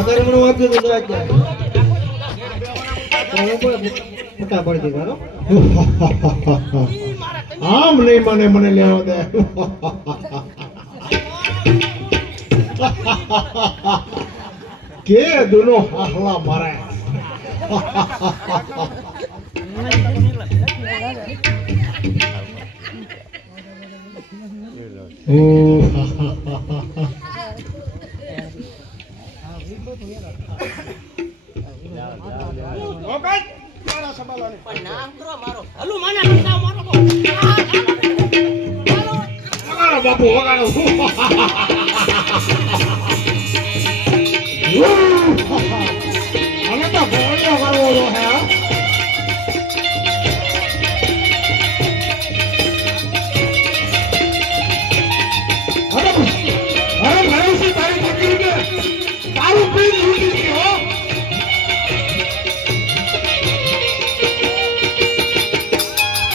પગાર મને આપજો તો જાય મોટા પડી દીધા આમ નહીં મને મને લેવા દે કે દુનો હાહલા મારે બાપુ વગાડો